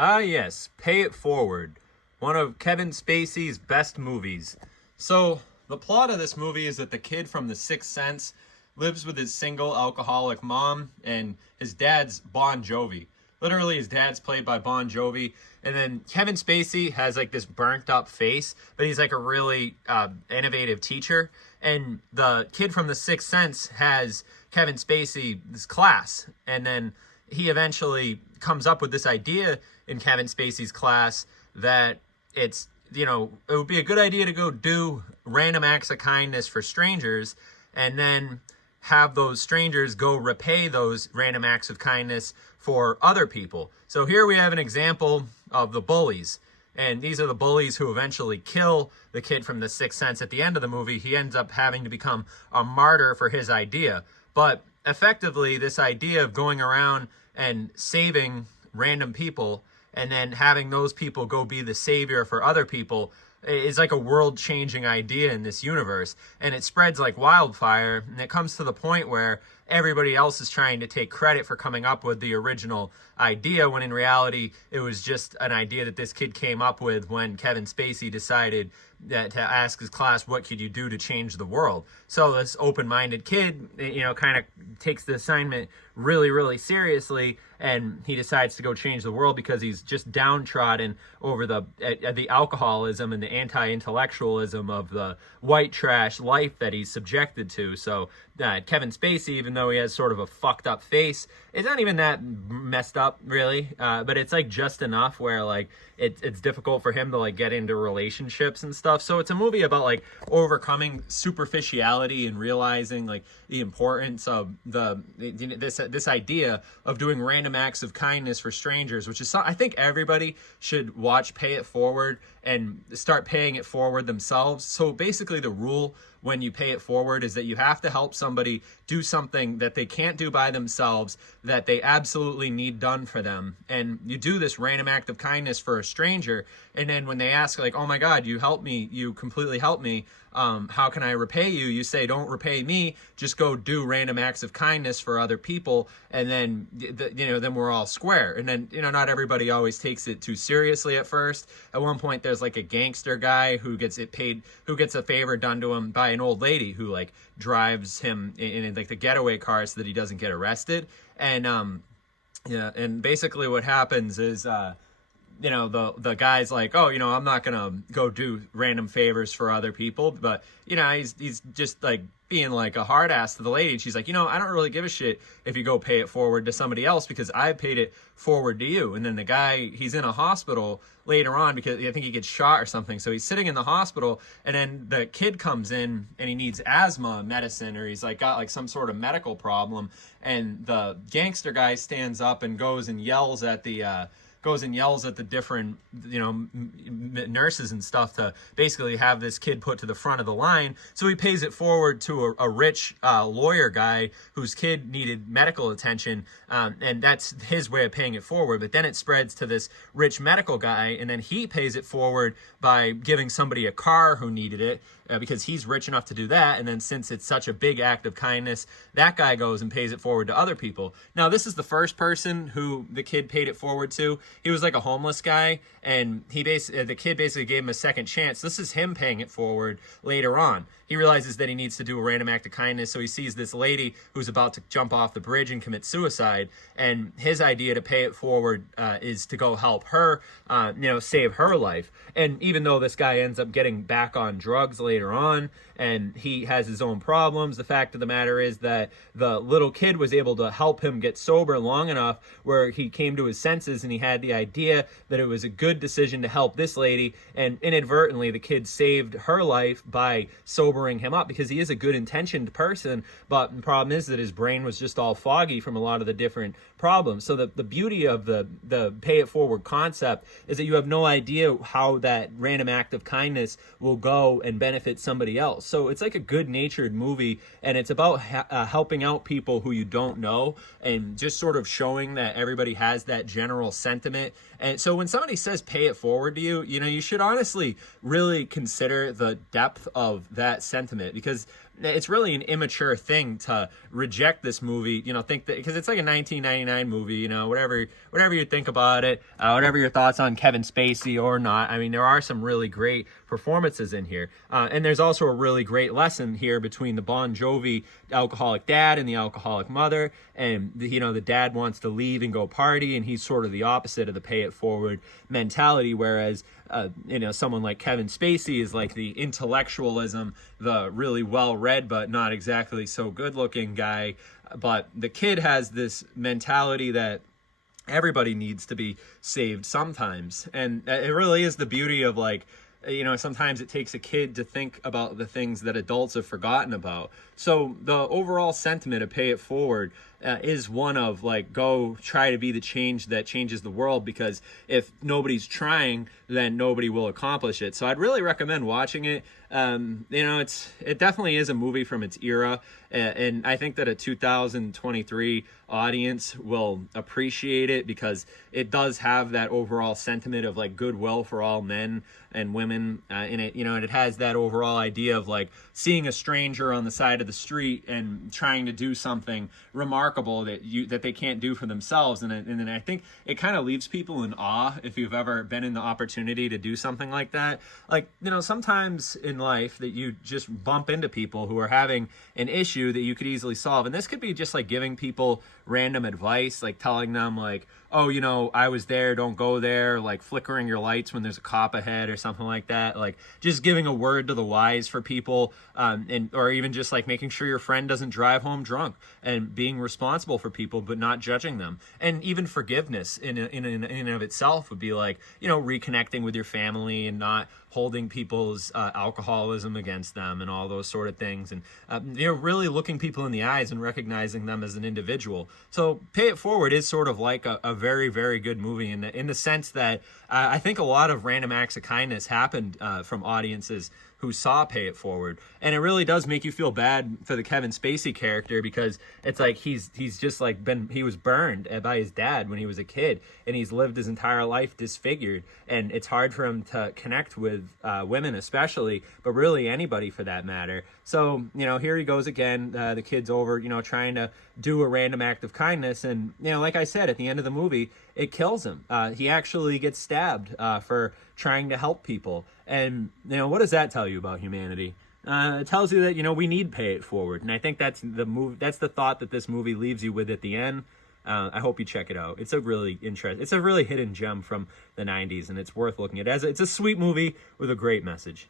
Yes, Pay It Forward, one of Kevin Spacey's best movies. So, the plot of this movie is that the kid from The Sixth Sense lives with his single alcoholic mom, and his dad's Bon Jovi. Literally, his dad's played by Bon Jovi, and then Kevin Spacey has like this burnt up face, but he's like a really innovative teacher. And the kid from The Sixth Sense has Kevin Spacey's class, and then he eventually comes up with this idea in Kevin Spacey's class that it would be a good idea to go do random acts of kindness for strangers, and then have those strangers go repay those random acts of kindness for other people. So here we have an example of the bullies. And these are the bullies who eventually kill the kid from The Sixth Sense. At the end of the movie, he ends up having to become a martyr for his idea. But effectively, this idea of going around and saving random people and then having those people go be the savior for other people is like a world-changing idea in this universe. And it spreads like wildfire, and it comes to the point where everybody else is trying to take credit for coming up with the original idea, when in reality it was just an idea that this kid came up with when Kevin Spacey decided that to ask his class, what could you do to change the world? So this open-minded kid, kind of takes the assignment really, really seriously, and he decides to go change the world because he's just downtrodden over the alcoholism and the anti-intellectualism of the white trash life that he's subjected to. So Kevin Spacey, even though he has sort of a fucked up face, it's not even that messed up really, but it's like just enough where like it's difficult for him to like get into relationships and stuff. So it's a movie about like overcoming superficiality and realizing like the importance of this idea of doing random acts of kindness for strangers, which is I think everybody should watch Pay It Forward and start paying it forward themselves. So basically the rule when you pay it forward is that you have to help somebody do something that they can't do by themselves, that they absolutely need done for them. And you do this random act of kindness for a stranger, and then when they ask like, oh my God, you helped me, you completely helped me, how can I repay you? You say, don't repay me, just go do random acts of kindness for other people, and then then we're all square. And then not everybody always takes it too seriously at first. At one point there's like a gangster guy who gets a favor done to him by an old lady who like drives him in like the getaway car so that he doesn't get arrested. And and basically what happens is the guy's like, oh, I'm not gonna go do random favors for other people, but he's just like being like a hard ass to the lady, and she's like, I don't really give a shit if you go pay it forward to somebody else because I paid it forward to you. And then the guy, he's in a hospital later on because I think he gets shot or something, so he's sitting in the hospital, and then the kid comes in and he needs asthma medicine, or he's like got like some sort of medical problem, and the gangster guy stands up and goes and yells at the different, nurses and stuff to basically have this kid put to the front of the line. So he pays it forward to a rich lawyer guy whose kid needed medical attention, and that's his way of paying it forward. But then it spreads to this rich medical guy, and then he pays it forward by giving somebody a car who needed it, because he's rich enough to do that. And then since it's such a big act of kindness, that guy goes and pays it forward to other people. Now, this is the first person who the kid paid it forward to. He was like a homeless guy, and the kid basically gave him a second chance. This is him paying it forward later on. He realizes that he needs to do a random act of kindness, so he sees this lady who's about to jump off the bridge and commit suicide, and his idea to pay it forward is to go help her, save her life. And even though this guy ends up getting back on drugs later on, and he has his own problems, the fact of the matter is that the little kid was able to help him get sober long enough where he came to his senses, and he had the idea that it was a good decision to help this lady, and inadvertently the kid saved her life by sobering him up, because he is a good intentioned person, but the problem is that his brain was just all foggy from a lot of the different problems. So the beauty of the pay it forward concept is that you have no idea how that random act of kindness will go and benefit somebody else. So it's like a good-natured movie, and it's about helping out people who you don't know, and just sort of showing that everybody has that general sentiment. And so when somebody says pay it forward to you, you should honestly really consider the depth of that sentiment, because it's really an immature thing to reject this movie, think that, because it's like a 1999 movie, whatever you think about it, whatever your thoughts on Kevin Spacey or not. I mean, there are some really great performances in here. And there's also a really great lesson here between the Bon Jovi alcoholic dad and the alcoholic mother. And, the dad wants to leave and go party, and he's sort of the opposite of the pay it forward mentality, whereas someone like Kevin Spacey is like the intellectualism, the really well-read but not exactly so good-looking guy. But the kid has this mentality that everybody needs to be saved sometimes. And it really is the beauty of, like, sometimes it takes a kid to think about the things that adults have forgotten about. So the overall sentiment of Pay It Forward is one of, like, go try to be the change that changes the world, because if nobody's trying, then nobody will accomplish it. So I'd really recommend watching it. It definitely is a movie from its era, and I think that a 2023 audience will appreciate it, because it does have that overall sentiment of, like, goodwill for all men and women in it, and it has that overall idea of, like, seeing a stranger on the side of the street and trying to do something remarkable that they can't do for themselves. And then I think it kind of leaves people in awe if you've ever been in the opportunity to do something like that. Like, sometimes in life that you just bump into people who are having an issue that you could easily solve. And this could be just like giving people random advice, like telling them, like, oh, I was there, don't go there, like flickering your lights when there's a cop ahead or something like that. Like, just giving a word to the wise for people, or even just like making sure your friend doesn't drive home drunk, and being responsible for people but not judging them. And even forgiveness in and of itself would be like, reconnecting with your family and not holding people's alcoholism against them and all those sort of things. And really looking people in the eyes and recognizing them as an individual. So Pay It Forward is sort of like a very, very good movie in the sense that I think a lot of random acts of kindness happened from audiences who saw Pay It Forward. And it really does make you feel bad for the Kevin Spacey character, because it's like he's just like he was burned by his dad when he was a kid, and he's lived his entire life disfigured, and it's hard for him to connect with women especially, but really anybody for that matter. So, here he goes again, the kid's over, trying to do a random act of kindness, and, like I said, at the end of the movie, it kills him. He actually gets stabbed for trying to help people. And, what does that tell you about humanity? It tells you that, we need Pay It Forward. And I think that's the thought that this movie leaves you with at the end. I hope you check it out. It's a really hidden gem from the 90s, and it's worth looking at. It's a sweet movie with a great message.